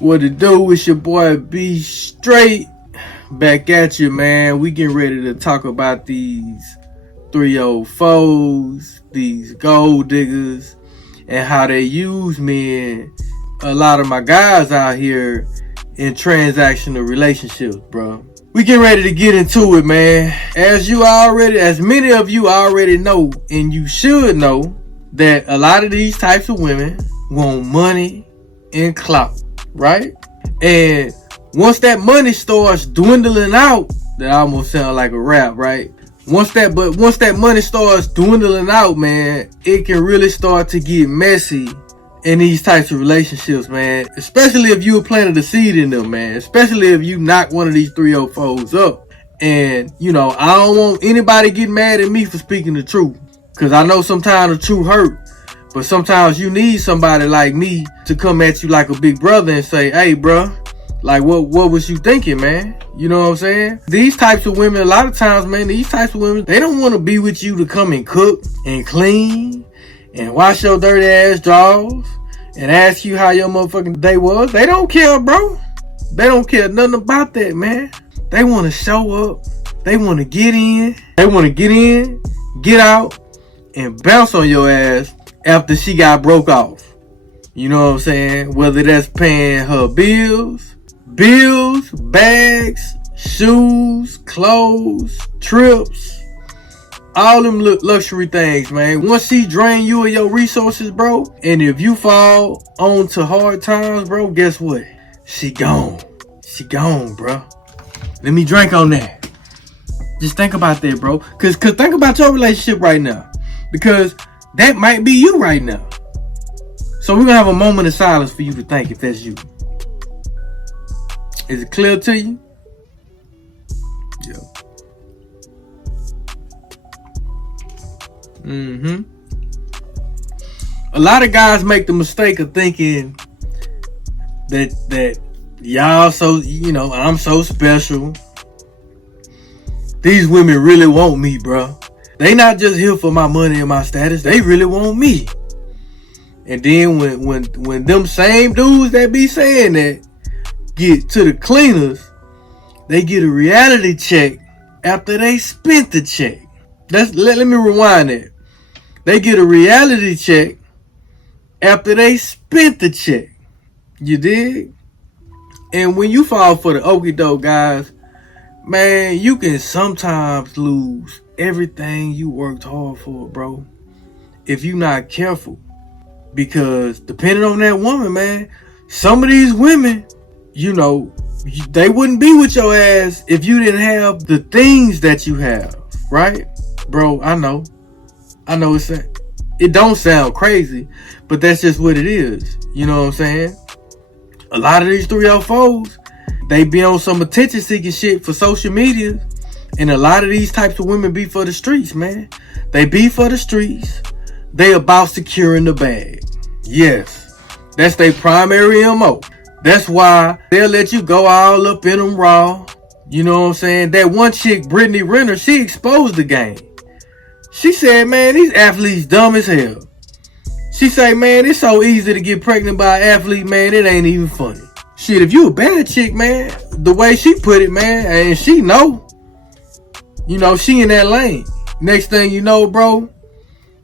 What it do? It's your boy B Straight back at you, man. We getting ready to talk about these 304s, these gold diggers, and how they use me and a lot of my guys out here in transactional relationships, bro. We getting ready to get into it, man. As many of you already know, and you should know, that a lot of these types of women want money and clout, right? And once that money starts dwindling out, that almost sounds like a rap, right? Once that money starts dwindling out, man, it can really start to get messy in these types of relationships, man. Especially if you were planting a seed in them, man. Especially if you knock one of these 304s up. And, I don't want anybody getting mad at me for speaking the truth. Because I know sometimes the truth hurt. But sometimes you need somebody like me to come at you like a big brother and say, hey, bro, like, what was you thinking, man? You know what I'm saying? These types of women, a lot of times, man, they don't want to be with you to come and cook and clean and wash your dirty ass drawers and ask you how your motherfucking day was. They don't care, bro. They don't care nothing about that, man. They want to show up. They want to get in. They want to get in, get out, and bounce on your ass after she got broke off. You know what I'm saying? Whether that's paying her bills, bags, shoes, clothes, trips, all them luxury things, man. Once she drain you of your resources, bro, and if you fall onto hard times, bro, guess what? She gone. She gone, bro. Let me drink on that. Just think about that, bro. Cause think about your relationship right now. Because that might be you right now. So we're gonna have a moment of silence for you to think if that's you. Is it clear to you? Yeah. A lot of guys make the mistake of thinking that y'all so, I'm so special. These women really want me, bro. They not just here for my money and my status. They really want me. And then when them same dudes that be saying that get to the cleaners, they get a reality check after they spent the check. Let me rewind that. They get a reality check after they spent the check. You dig? And when you fall for the okie doke, guys, man, you can sometimes lose everything you worked hard for, bro, if you're not careful. Because depending on that woman, man, some of these women, they wouldn't be with your ass if you didn't have the things that you have, right? Bro, I know it don't sound crazy, but that's just what it is. You know what I'm saying? A lot of these 304s, they be on some attention seeking shit for social media. And a lot of these types of women be for the streets, man. They be for the streets. They about securing the bag. Yes, that's their primary MO. That's why they'll let you go all up in them raw. You know what I'm saying? That one chick, Brittany Renner, she exposed the game. She said, man, these athletes dumb as hell. She say, man, it's so easy to get pregnant by an athlete, man, it ain't even funny. Shit, if you a bad chick, man, the way she put it, man, and she know, she in that lane. Next thing you know, bro,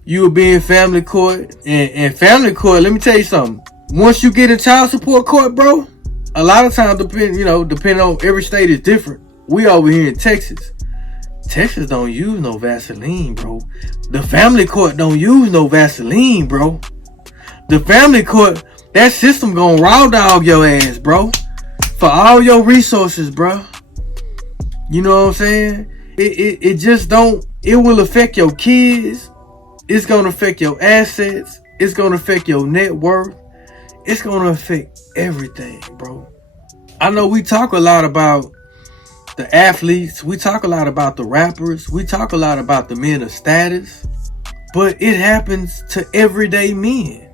you will be in family court. And family court, let me tell you something. Once you get in child support court, bro, a lot of times, depending on every state is different. We over here in Texas. Texas don't use no Vaseline, bro. The family court don't use no Vaseline, bro. The family court, that system gonna raw dog your ass, bro. For all your resources, bro. You know what I'm saying? It just don't, it will affect your kids. It's going to affect your assets. It's going to affect your net worth. It's going to affect everything, bro. I know we talk a lot about the athletes. We talk a lot about the rappers. We talk a lot about the men of status. But it happens to everyday men.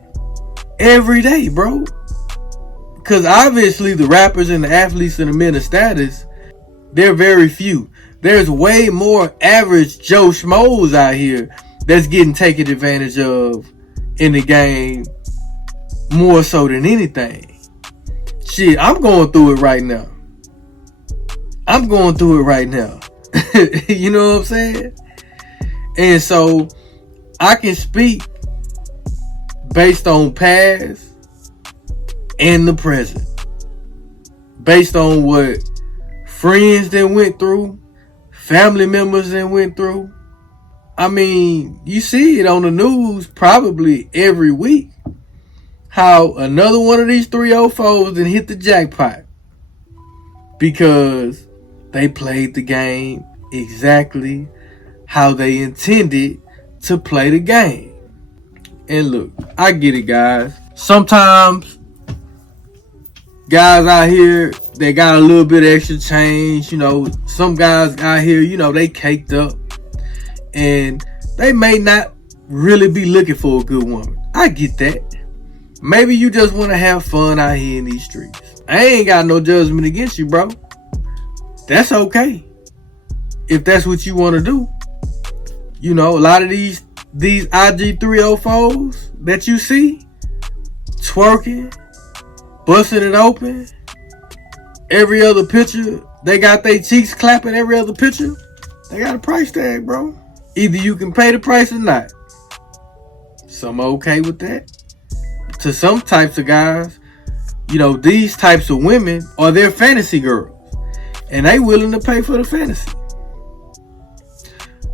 Every day, bro. Because obviously the rappers and the athletes and the men of status, they're very few. There's way more average Joe Schmoes out here that's getting taken advantage of in the game more so than anything. Shit, I'm going through it right now. You know what I'm saying? And so I can speak based on past and the present. Based on what friends that went through, family members that went through. I mean, you see it on the news probably every week. How another one of these 304s done hit the jackpot. Because they played the game exactly how they intended to play the game. And look, I get it, guys. Sometimes guys out here, they got a little bit of extra change. You know, some guys out here, you know, they caked up. And they may not really be looking for a good woman. I get that. Maybe you just want to have fun out here in these streets. I ain't got no judgment against you, bro. That's okay. If that's what you want to do. You know, a lot of these IG 304s that you see twerking, busting it open, every other picture, they got their cheeks clapping every other picture. They got a price tag, bro. Either you can pay the price or not. Some are okay with that. To some types of guys, you know, these types of women are their fantasy girls. And they willing to pay for the fantasy.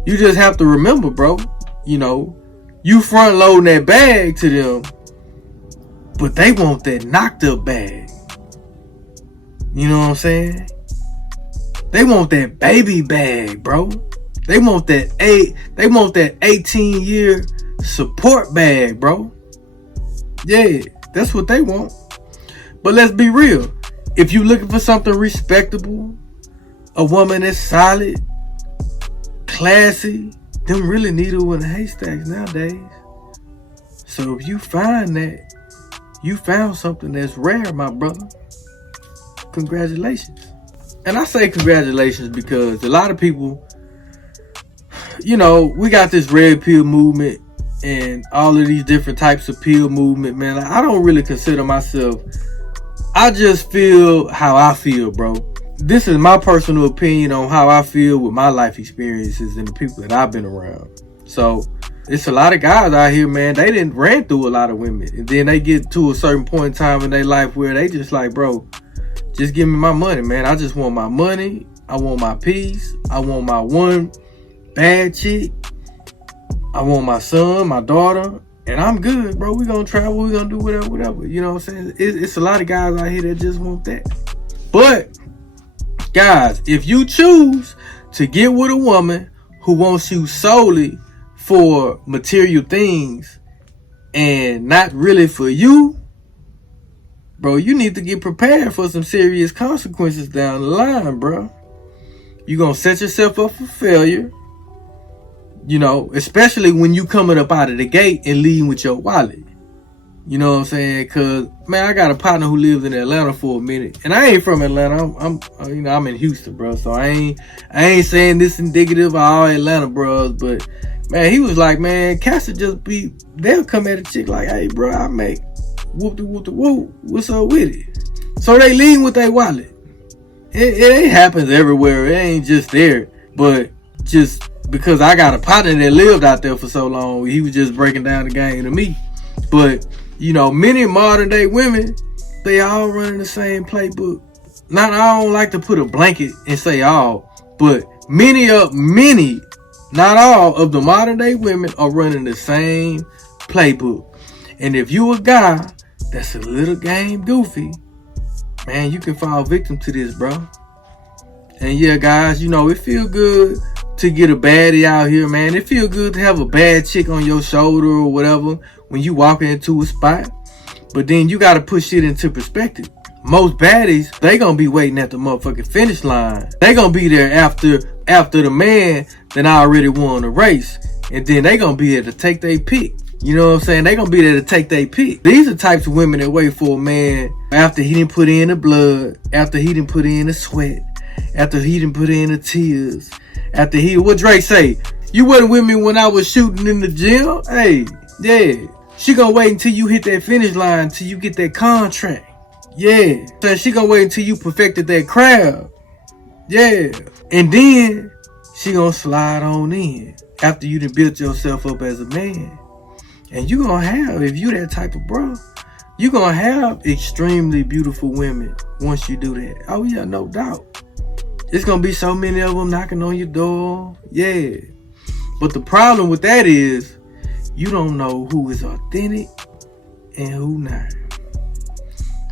You just have to remember, bro, you know, you front loading that bag to them, but they want that knocked up bag. You know what I'm saying? They want that baby bag, bro. They want that 18-year support bag, bro. Yeah, that's what they want. But let's be real. If you looking for something respectable, a woman that's solid, classy, them really needle in the haystacks nowadays. So if you find that, you found something that's rare, my brother. Congratulations. And I say congratulations because a lot of people, you know, we got this red pill movement and all of these different types of pill movement, man. Like, I don't really consider myself, I just feel how I feel, bro. This is my personal opinion on how I feel with my life experiences and the people that I've been around. So it's a lot of guys out here, man, they didn't ran through a lot of women. And then they get to a certain point in time in their life where they just like, bro, just give me my money, man. I just want my money. I want my peace. I want my one bad chick. I want my son, my daughter, and I'm good, bro. We gonna travel. We gonna do whatever. You know what I'm saying? It's a lot of guys out here that just want that. But guys, if you choose to get with a woman who wants you solely for material things and not really for you, bro, you need to get prepared for some serious consequences down the line, bro. You're going to set yourself up for failure, you know, especially when you coming up out of the gate and leading with your wallet. You know what I'm saying? Cause man, I got a partner who lived in Atlanta for a minute, and I ain't from Atlanta. I'm in Houston, bro. So I ain't saying this indicative of all Atlanta bros, but man, he was like, man, cats they'll come at a chick like, hey, bro, I make whoop the whoop. What's up with it? So they lead with their wallet. It happens everywhere. It ain't just there, but just because I got a partner that lived out there for so long, he was just breaking down the game to me. But you know, many modern day women, they all running the same playbook. Not, I don't like to put a blanket and say all, but many, not all of the modern day women are running the same playbook. And if you a guy that's a little game goofy, man, you can fall victim to this, bro. And yeah, guys, you know, it feel good to get a baddie out here, man. It feel good to have a bad chick on your shoulder or whatever when you walking into a spot. But then you got to put shit into perspective. Most baddies, they gonna be waiting at the motherfucking finish line. They gonna be there after the man that already won the race. And then they gonna be there to take their pick. You know what I'm saying? They gonna be there to take their pick. These are types of women that wait for a man after he didn't put in the blood, after he didn't put in the sweat, after he didn't put in the tears, after what Drake say? You wasn't with me when I was shooting in the gym? Hey, yeah. She gonna wait until you hit that finish line, until you get that contract. Yeah. So she gonna wait until you perfected that crab. Yeah. And then she gonna slide on in after you done built yourself up as a man. And you gonna have, if you that type of bro, you gonna have extremely beautiful women once you do that. Oh yeah, no doubt. It's gonna be so many of them knocking on your door. Yeah. But the problem with that is you don't know who is authentic and who not.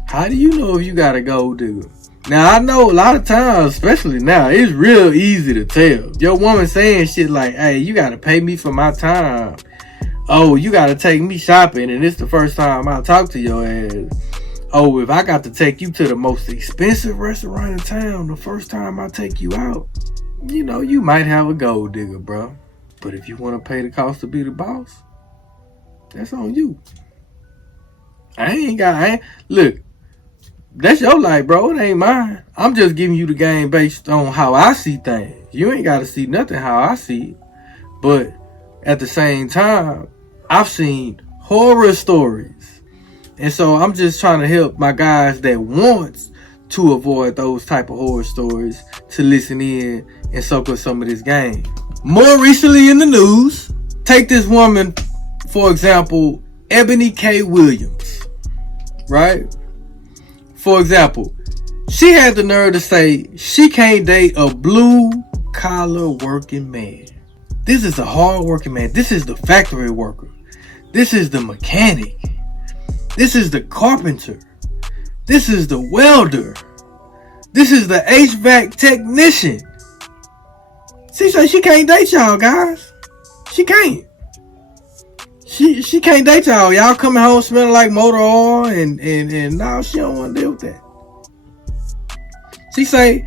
How do you know if you got a gold digger? Now, I know a lot of times, especially now, it's real easy to tell. Your woman saying shit like, hey, you got to pay me for my time. Oh, you got to take me shopping, and it's the first time I talk to your ass. Oh, if I got to take you to the most expensive restaurant in town the first time I take you out, you know, you might have a gold digger, bro. But if you want to pay the cost to be the boss, that's on you. Look, that's your life, bro. It ain't mine. I'm just giving you the game based on how I see things. You ain't got to see nothing how I see it. But at the same time, I've seen horror stories. And so I'm just trying to help my guys that wants to avoid those type of horror stories to listen in and soak up some of this game. More recently in the news, take this woman, for example, Ebony K. Williams, right? For example, she had the nerve to say she can't date a blue-collar working man. This is a hard-working man. This is the factory worker. This is the mechanic. This is the carpenter. This is the welder. This is the HVAC technician. She said she can't date y'all, guys. She can't. She can't date y'all. Y'all coming home smelling like motor oil and now she don't want to deal with that. She say,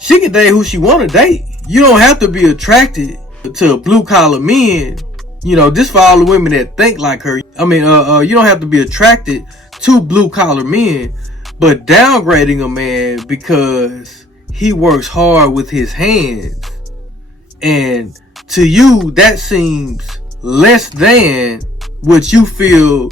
she can date who she want to date. You don't have to be attracted to blue collar men. You know, this for all the women that think like her. I mean, you don't have to be attracted to blue collar men, but downgrading a man because he works hard with his hands, and to you that seems less than what you feel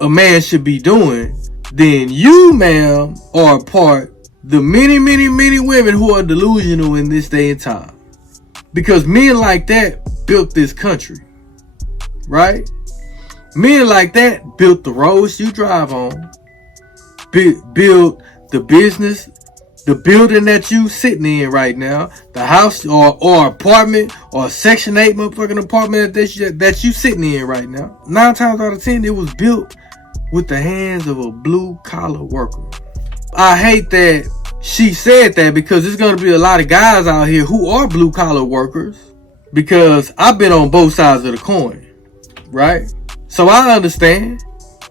a man should be doing, then you, ma'am, are a part the many women who are delusional in this day and time. Because men like that built this country, right? Men like that built the roads you drive on, built the business, the building that you sitting in right now, the house or apartment or Section 8 motherfucking apartment that you sitting in right now. 9 times out of 10, it was built with the hands of a blue collar worker. I hate that she said that because there's going to be a lot of guys out here who are blue collar workers, because I've been on both sides of the coin, right? So I understand,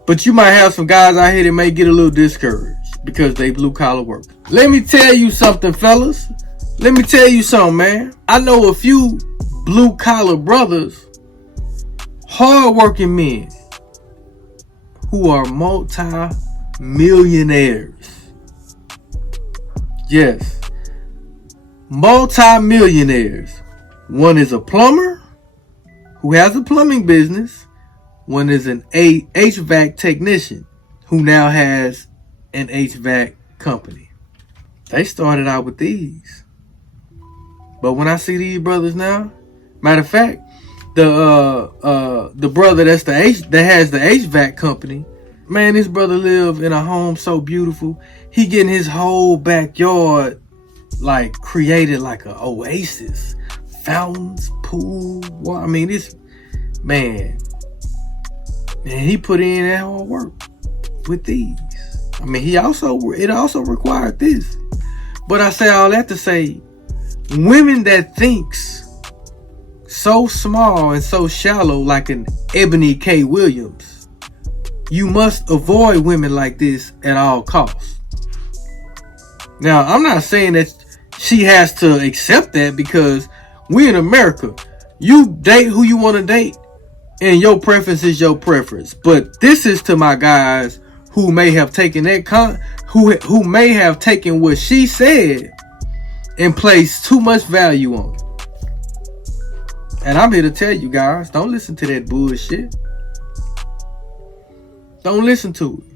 but you might have some guys out here that may get a little discouraged because they blue collar work. Let me tell you something, fellas. Let me tell you something, man. I know a few blue collar brothers, hard-working men who are multi-millionaires. Yes, multi-millionaires. One is a plumber who has a plumbing business. One is an HVAC technician who now has an HVAC company. They started out with these, but when I see these brothers now, matter of fact, the brother that has the HVAC company, man, this brother live in a home so beautiful. He getting his whole backyard like created like an oasis, fountains, pool, water. I mean, this man, he put in that hard work with these. I mean, it also required this. But I say all that to say, women that thinks so small and so shallow like an Ebony K. Williams, you must avoid women like this at all costs. Now, I'm not saying that she has to accept that, because we in America, you date who you want to date and your preference is your preference. But this is to my guys who may have taken who may have taken what she said and placed too much value on it. And I'm here to tell you guys, don't listen to that bullshit. Don't listen to it.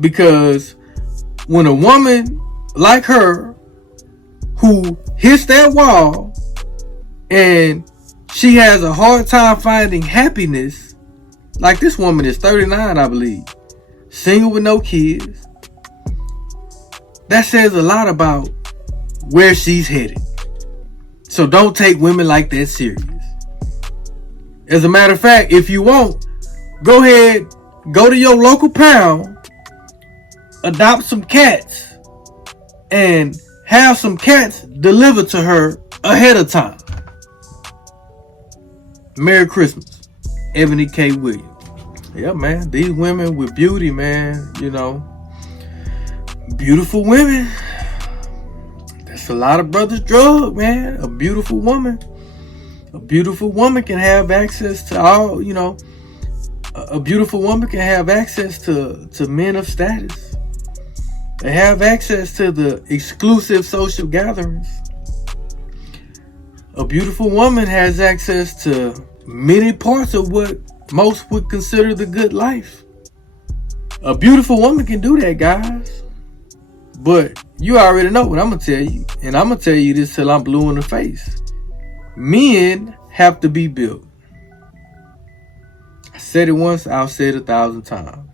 Because when a woman like her, who hits that wall and she has a hard time finding happiness, like this woman is 39, I believe, single with no kids, that says a lot about where she's headed. So don't take women like that serious. As a matter of fact, if you want, go ahead, go to your local pound, adopt some cats, and have some cats delivered to her ahead of time. Merry Christmas, Ebony K. Williams. Yeah, man, these women with beauty, man, you know, beautiful women. That's a lot of brothers' drug, man. A beautiful woman can have access to all, you know, a beautiful woman can have access to men of status. They have access to the exclusive social gatherings. A beautiful woman has access to many parts of what most would consider the good life. A beautiful woman can do that, guys. But you already know what I'm going to tell you. And I'm going to tell you this till I'm blue in the face. Men have to be built. I said it once, I'll say it 1,000 times.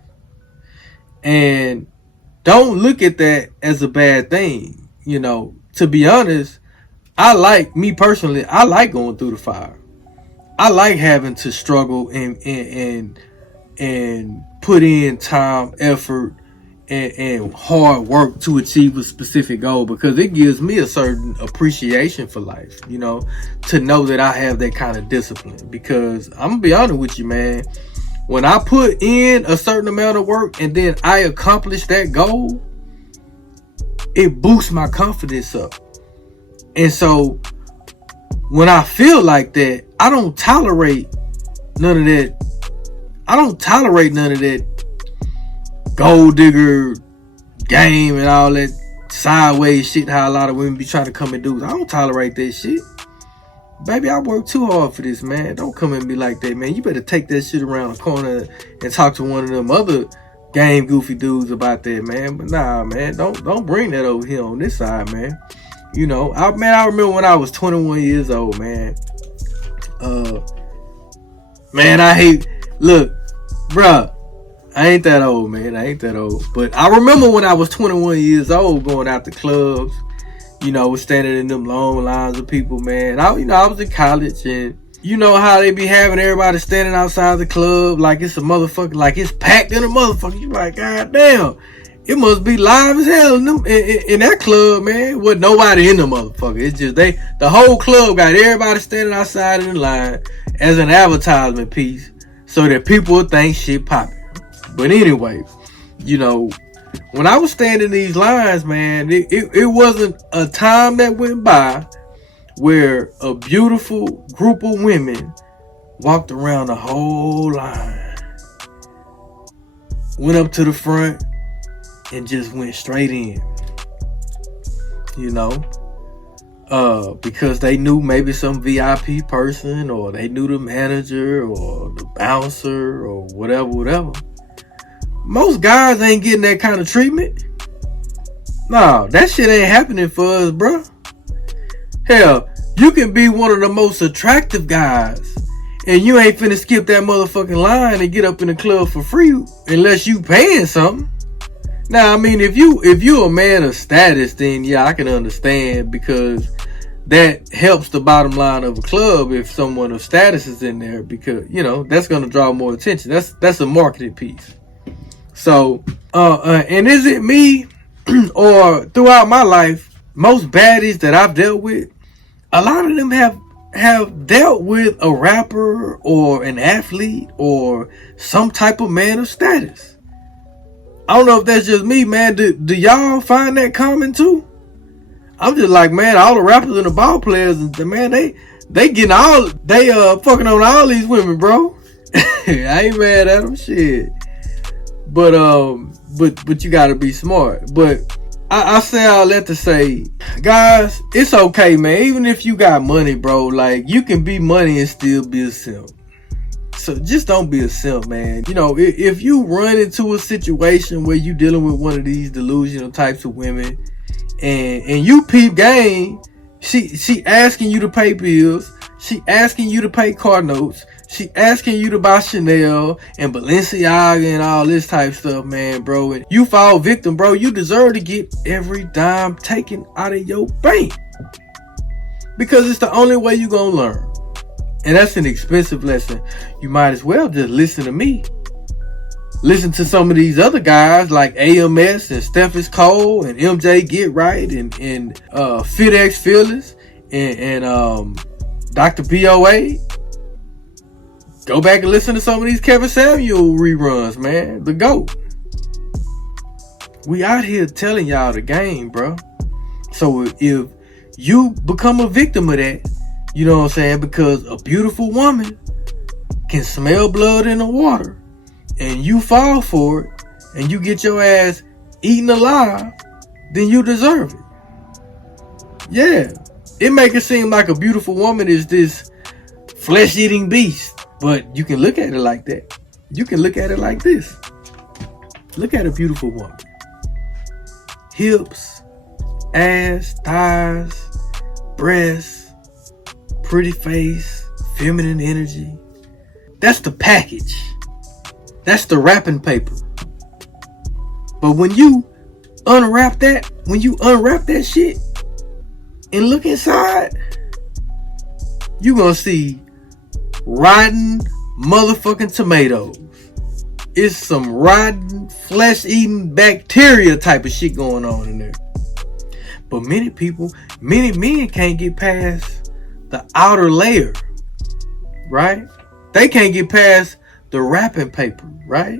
And don't look at that as a bad thing. You know, to be honest, me personally, I like going through the fire. I like having to struggle and put in time, effort, and hard work to achieve a specific goal, because it gives me a certain appreciation for life, you know, to know that I have that kind of discipline. Because I'm gonna be honest with you, man, when I put in a certain amount of work and then I accomplish that goal, it boosts my confidence up. And so when I feel like that, I don't tolerate none of that. I don't tolerate none of that gold digger game and all that sideways shit how a lot of women be trying to come and do. I don't tolerate that shit. Baby, I work too hard for this, man. Don't come and be like that, man. You better take that shit around the corner and talk to one of them other game goofy dudes about that, man. But nah, man, don't bring that over here on this side, man. You know, I remember when I was 21 years old, man. Look, bruh, I ain't that old, man. I ain't that old. But I remember when I was 21 years old, going out to clubs, you know, standing in them long lines of people, man. I was in college, and you know how they be having everybody standing outside the club like it's a motherfucker, like it's packed in a motherfucker. You like, God damn, it must be live as hell in that club, man. With nobody in the motherfucker. It's just the whole club got everybody standing outside in the line as an advertisement piece so that people would think shit popping. But anyway, you know, when I was standing in these lines, man, it wasn't a time that went by where a beautiful group of women walked around the whole line, went up to the front, and just went straight in, you know, because they knew maybe some VIP person, or they knew the manager or the bouncer or whatever. Most guys ain't getting that kind of treatment. Nah, that shit ain't happening for us, bro. Hell, you can be one of the most attractive guys, and you ain't finna skip that motherfucking line and get up in the club for free unless you paying something. Now, I mean, if you a man of status, then yeah, I can understand, because that helps the bottom line of a club if someone of status is in there, because, you know, that's gonna draw more attention. That's a marketing piece. So, and is it me or throughout my life, most baddies that I've dealt with, a lot of them have dealt with a rapper or an athlete or some type of man of status. I don't know if that's just me, man. Do y'all find that common too? I'm just like, man, all the rappers and the ball players, man, they getting all, they fucking on all these women, bro. I ain't mad at them, shit. But you gotta be smart. But I say all that to say, guys, it's okay, man. Even if you got money, bro, like, you can be money and still be a simp. So just don't be a simp, man. You know, if you run into a situation where you dealing with one of these delusional types of women, and you peep game, she asking you to pay bills, she asking you to pay car notes, she asking you to buy Chanel and Balenciaga and all this type stuff, man, bro. And you fall victim, bro. You deserve to get every dime taken out of your bank, because it's the only way you gonna learn. And that's an expensive lesson. You might as well just listen to me. Listen to some of these other guys like AMS and Steffens Cole and MJ Get Right and FitX Fearless and Dr. BOA. Go back and listen to some of these Kevin Samuel reruns, man. The GOAT. We out here telling y'all the game, bro. So if you become a victim of that, you know what I'm saying? Because a beautiful woman can smell blood in the water, and you fall for it, and you get your ass eaten alive, then you deserve it. Yeah, it make it seem like a beautiful woman is this flesh-eating beast, but you can look at it like that. You can look at it like this. Look at a beautiful woman. Hips, ass, thighs, breasts, pretty face, feminine energy. That's the package. That's the wrapping paper. But when you unwrap that shit and look inside, you gonna see rotten motherfucking tomatoes. It's some rotten, flesh-eating bacteria type of shit going on in there. But many men can't get past the outer layer, right? They can't get past the wrapping paper, right?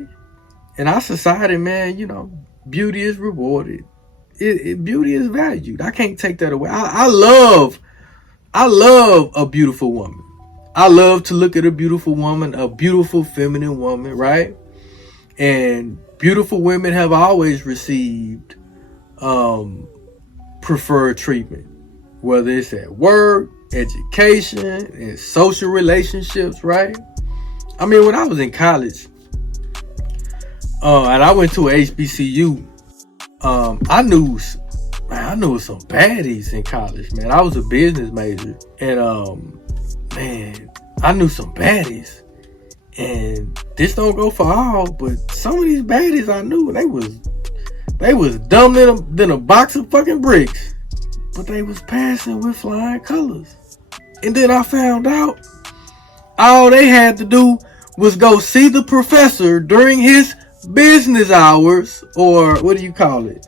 In our society, man, you know, beauty is rewarded. Beauty is valued. I can't take that away. I love a beautiful woman. I love to look at a beautiful woman, a beautiful feminine woman, right? And beautiful women have always received preferred treatment, whether it's at work, education, and social relationships, right? I mean, when I was in college, and I went to a HBCU, I knew some baddies in college, man. I was a business major, and man, I knew some baddies. And this don't go for all, but some of these baddies I knew, they was dumb than a box of fucking bricks, but they was passing with flying colors. And then I found out all they had to do was go see the professor during his business hours, or what do you call it?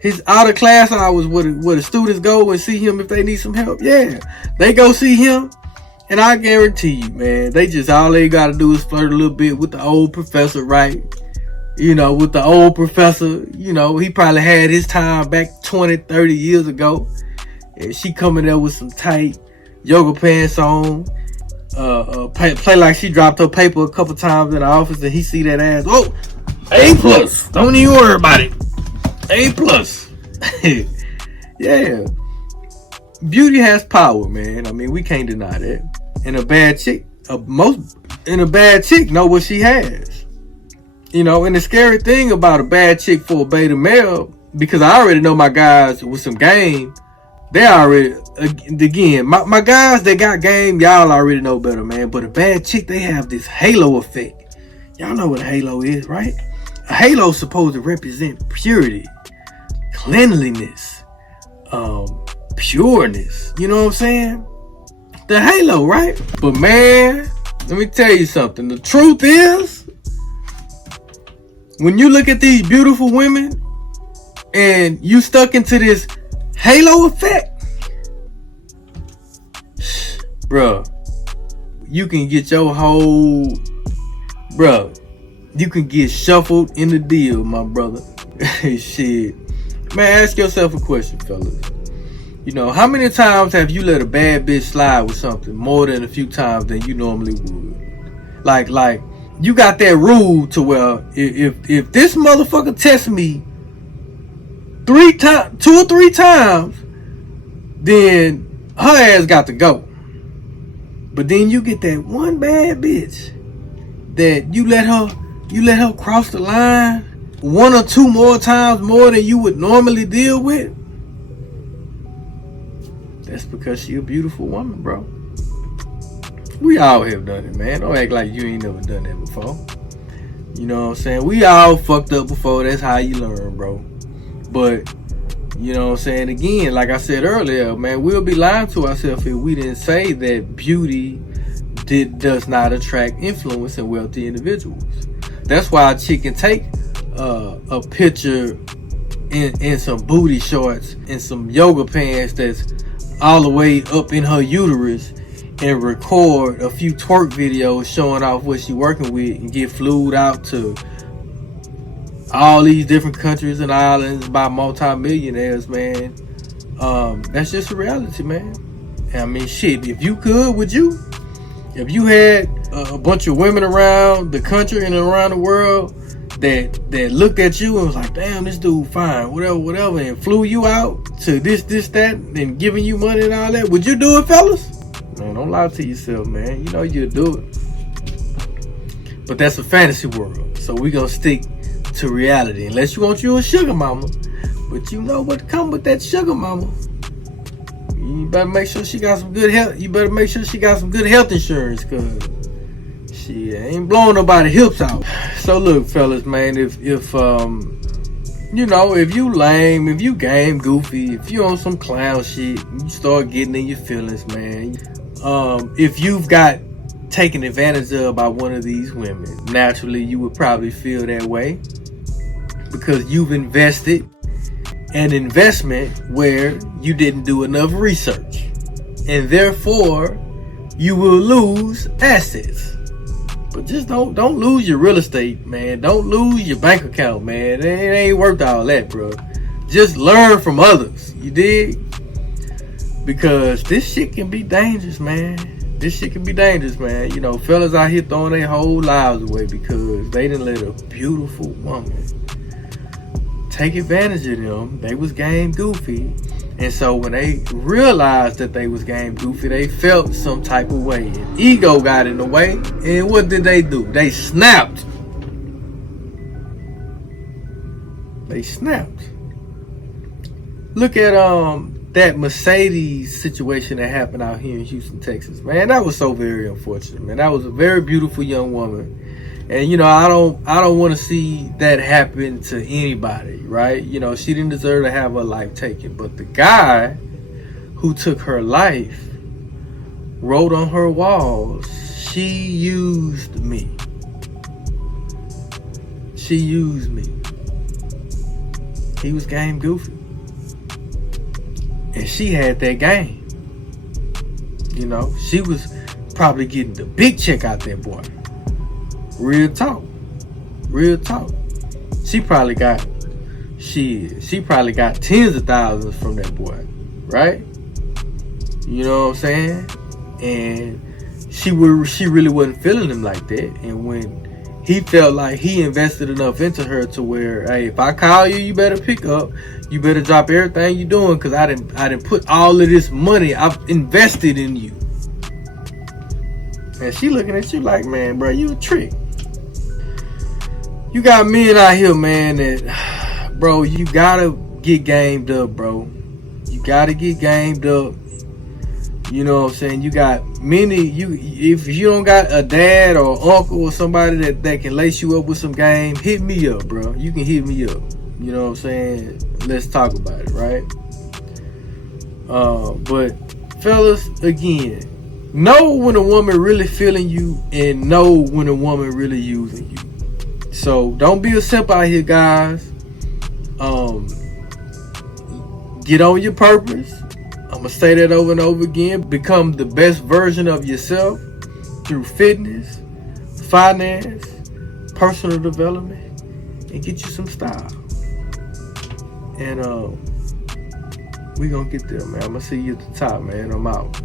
His out of class hours, where the students go and see him if they need some help. Yeah, they go see him, and I guarantee you, man, all they got to do is flirt a little bit with the old professor, right? You know, with the old professor, you know, he probably had his time back 20, 30 years ago. And she coming there with some tight yoga pants on, play like she dropped her paper a couple times in the office, and he see that ass. Whoa, A+. Don't even worry about it. A+. Yeah. Beauty has power, man. I mean, we can't deny that. And a bad chick know what she has. You know, and the scary thing about a bad chick for a beta male, because I already know my guys with some game, they already, again, my guys that got game, y'all already know better, man. But a bad chick, they have this halo effect. Y'all know what a halo is, right? A halo is supposed to represent purity, cleanliness, pureness. You know what I'm saying? The halo, right? But man, let me tell you something. The truth is, when you look at these beautiful women and you stuck into this halo effect, bruh, you can get your whole, bruh, you can get shuffled in the deal, my brother. Shit. Man, ask yourself a question, fellas. You know, how many times have you let a bad bitch slide with something more than a few times than you normally would? Like, you got that rule to where if this motherfucker tests me 2 or 3 times, then her ass got to go. But then you get that one bad bitch that you let her cross the line 1 or 2 more times more than you would normally deal with, that's because she a beautiful woman, bro. We all have done it, man. Don't act like you ain't never done that before. You know what I'm saying? We all fucked up before. That's how you learn, bro. But, you know what I'm saying? Again, like I said earlier, man, we'll be lying to ourselves if we didn't say that beauty does not attract influence in wealthy individuals. That's why a chick can take a picture in some booty shorts and some yoga pants that's all the way up in her uterus and record a few twerk videos showing off what she working with and get flued out to all these different countries and islands by multi-millionaires, man. That's just a reality, man. I mean, shit, if you could, would you? If you had a bunch of women around the country and around the world that looked at you and was like, damn, this dude fine, whatever, and flew you out to this, that, and giving you money and all that, would you do it, fellas? Man, don't lie to yourself, man. You know you'll do it. But that's a fantasy world, so we gonna stick to reality. Unless you want you a sugar mama, but you know what come with that sugar mama. You better make sure she got some good health. You better make sure she got some good health insurance, cause she ain't blowing nobody hips out. So look, fellas, man, if you know, if you lame, if you game goofy, if you on some clown shit, you start getting in your feelings, man. If you've got taken advantage of by one of these women, naturally you would probably feel that way because you've invested an investment where you didn't do enough research, and therefore you will lose assets. But just don't lose your real estate, man. Don't lose your bank account, man. It ain't worth all that, bro. Just learn from others, you dig? Because this shit can be dangerous, man. This shit can be dangerous, man. You know, fellas out here throwing their whole lives away because they didn't let a beautiful woman take advantage of them. They was game goofy. And so when they realized that they was game goofy, they felt some type of way. And ego got in the way. And what did they do? They snapped. They snapped. Look at that Mercedes situation that happened out here in Houston, Texas. Man, that was so very unfortunate, man. That was a very beautiful young woman. And you know, I don't want to see that happen to anybody, right? You know, she didn't deserve to have her life taken. But the guy who took her life wrote on her walls, "She used me. She used me." He was game goofy. And she had that game. You know, she was probably getting the big check out there, boy. Real talk. Real talk. She probably got tens of thousands from that boy, right? You know what I'm saying? And she really wasn't feeling him like that. And when he felt like he invested enough into her to where, hey, if I call you, you better pick up. You better drop everything you're doing because I didn't put all of this money I've invested in you. And she looking at you like, man, bro, you a trick. You got men out here, man, that, bro, you gotta get gamed up, bro. You gotta get gamed up. You know what I'm saying? You got many, if you don't got a dad or uncle or somebody that can lace you up with some game, hit me up, bro. You can hit me up. You know what I'm saying? Let's talk about it, right? But fellas, again, know when a woman really feeling you and know when a woman really using you. So don't be a simp out here, guys. Get on your purpose. I'm gonna say that over and over again. Become the best version of yourself through fitness, finance, personal development, and get you some style. And we gonna get there, man. I'm gonna see you at the top, man. I'm out.